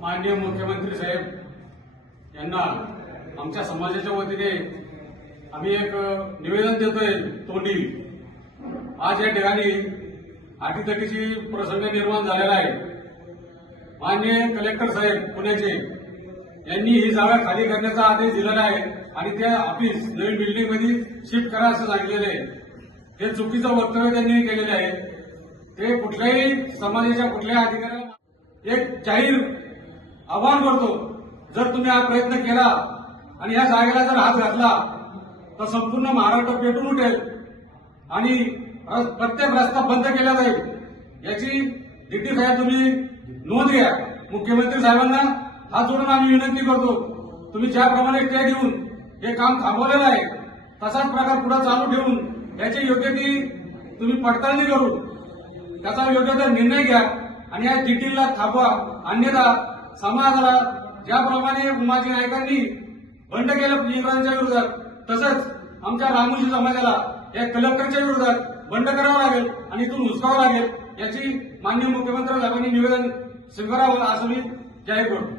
माननीय मुख्यमंत्री साहेब यांना आमच्या समाजाच्या वतीने आम्ही एक निवेदन देतोय तोंडी। आज या ठिकाणी अटीतटीची प्रसंग निर्माण झालेला आहे। माननीय कलेक्टर साहेब पुण्याचे यांनी ही जागा खाली करण्याचा आदेश दिलेला आहे आणि त्या ऑफिस नवीन बिल्डिंग मध्ये शिफ्ट करा असं सांगितलेलं आहे। हे चुकीचं वक्तव्य त्यांनी केलेले आहे। ते कुठल्याही समाजाच्या कुठल्याही अधिकाऱ्याला एक जाहीर आवाहन करतो, जर तुम्ही हा प्रयत्न केला आणि या जागेला जर हात घातला तर संपूर्ण महाराष्ट्र पेटून उठेल आणि प्रत्येक रस्ता बंद केला जाईल। याची डिटी साहेब तुम्ही नोंद घ्या। मुख्यमंत्री साहेबांना हात जोडून आम्ही विनंती करतो, तुम्ही ज्याप्रमाणे स्टे देऊन हे काम थांबवलेलं आहे तसाच प्रकार पुढे चालू ठेवून याची योग्य ती तुम्ही पडताळणी करून त्याचा योग्य तो निर्णय घ्या आणि या डिटीला थांबवा। अन्यथा समाजाला ज्याप्रमाणे उमाजी नायकांनी बंड केलं इंग्रजांच्या विरोधात, तसंच आमच्या रामोशी समाजाला या कलेक्टरच्या विरोधात बंड करावं लागेल आणि इथून हुसकावं लागेल। याची माननीय मुख्यमंत्री साहेबांनी निवेदन स्वीकारावं असं मी जाहीर करतो।